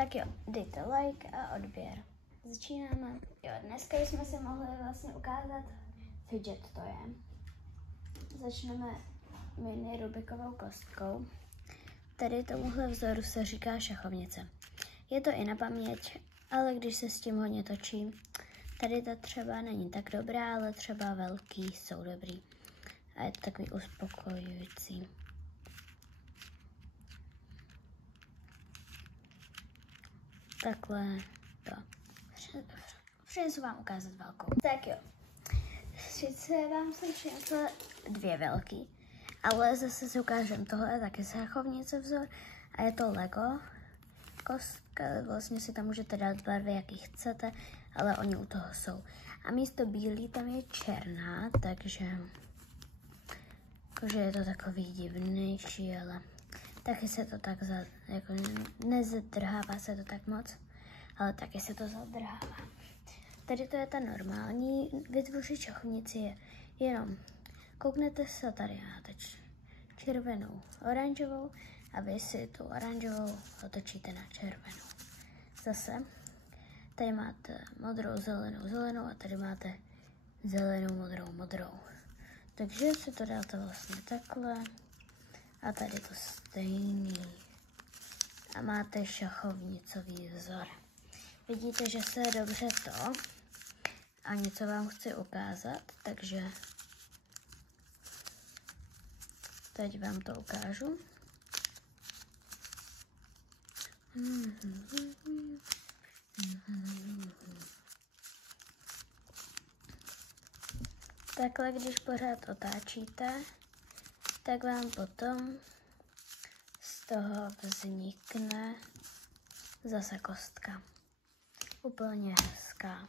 Tak jo, dejte like a odběr. Začínáme. Jo, dneska jsme si mohli vlastně ukázat fidget to je. Začneme mini Rubikovou kostkou. Tady tomuhle vzoru se říká šachovnice. Je to i na paměť, ale když se s tím hodně točí, tady to třeba není tak dobrá, ale třeba velký jsou dobrý. A je to takový uspokojující. Takhle to. Přinesu vám ukázat velkou. Tak jo. Sice vám jsem přinesla 2 velký, ale zase si ukážem. Tohle je taky šachovnice vzor a je to Lego kostka. Vlastně si tam můžete dát barvy, jaký chcete, ale oni u toho jsou. A místo bílý tam je černá, takže je to takový divnější, ale taky se to tak jako nezadrhává se to tak moc, ale taky se to zadrhává. Tady to je ta normální, vytvořit šachovnici je jenom kouknete se, tady máte červenou, oranžovou a vy si tu oranžovou otočíte na červenou. Zase tady máte modrou, zelenou a tady máte zelenou, modrou. Takže si to dáte vlastně takhle a tady to stejný. A máte šachovnicový vzor. Vidíte, že se dobře to a něco vám chci ukázat, takže teď vám to ukážu. Takhle, když pořád otáčíte, tak vám potom z toho vznikne zase kostka. Úplně hezká.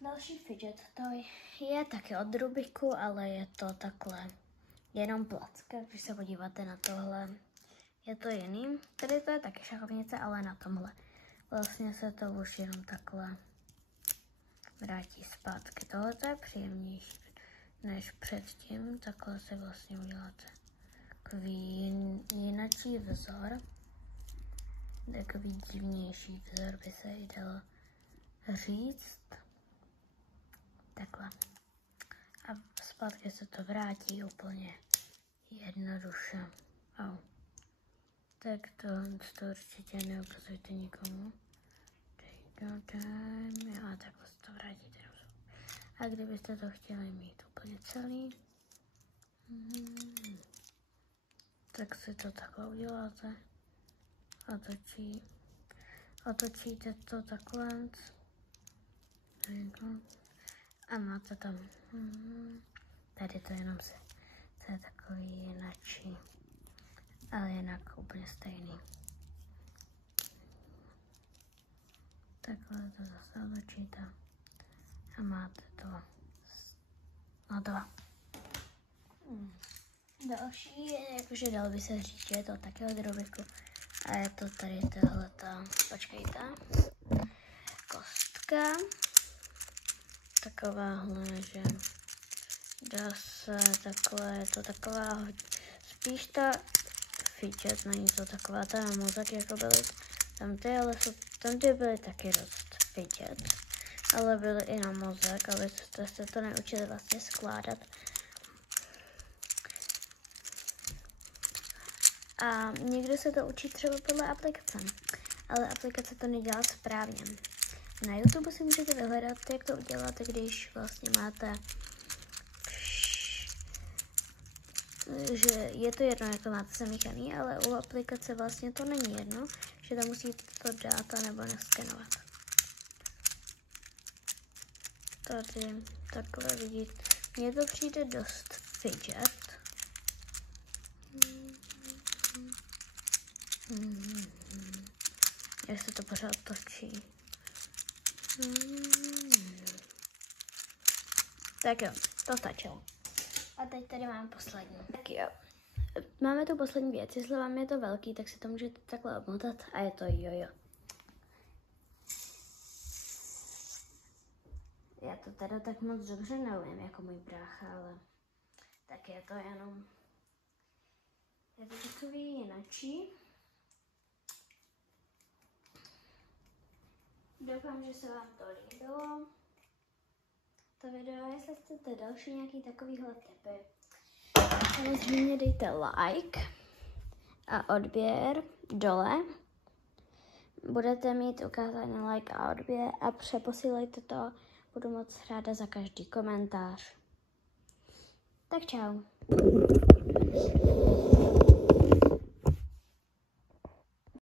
Další fidget toy je taky od Rubiku, ale je to takhle jenom placka. Když se podíváte na tohle, je to jiný. Tady to je taky šachovnice, ale na tomhle. Vlastně se to už jenom takhle vrátí zpátky. Tohle to je příjemnější než předtím. Takhle si vlastně uděláte takový jinačí vzor. Takový divnější vzor by se jí dalo říct. Takhle. A zpátky se to vrátí úplně jednoduše. Tak to určitě neukazujte nikomu. A takhle se to vrátíte. A kdybyste to chtěli mít úplně celý, tak si to takhle uděláte. Otočíte to takhle a máte tam tady to jenom to je takový jinačí, ale jinak úplně stejný. Takhle to zase otočíte a máte to hotovo. Další je, jakože dalo by se říct, že je to taky od Rubiku. A je to tady tohleta, počkejte, kostka, takováhle, že dá se takhle, je to taková, spíš ta fidget, není to taková ta na mozek, jako byly tam ty byly taky dost fidget, ale byly i na mozek, ale jste se to neučili vlastně skládat. A někdo se to učí třeba podle aplikace, ale aplikace to nedělá správně. Na YouTube si můžete vyhledat, jak to udělat, když vlastně máte, že je to jedno, jak to máte zamíchaný, ale u aplikace vlastně to není jedno, že tam musíte to dát a nebo naskenovat. Tady takhle vidíte, mně to přijde dost fidget. Jak se to pořád točí. Tak jo, to stačilo. A teď tady máme poslední. Tak jo. Máme tu poslední věc. Jestli vám je to velký, tak si to můžete takhle obmotat a je to jojo. Já to teda tak moc dobře neumím jako můj brácha, ale tak je to jenom. Je to takový jinačí. Doufám, že se vám to líbilo. To video, jestli chcete další nějaký takovýhle tipy. Samozřejmě dejte like a odběr dole. Budete mít ukázaný like a odběr a přeposílejte to. Budu moc ráda za každý komentář. Tak čau.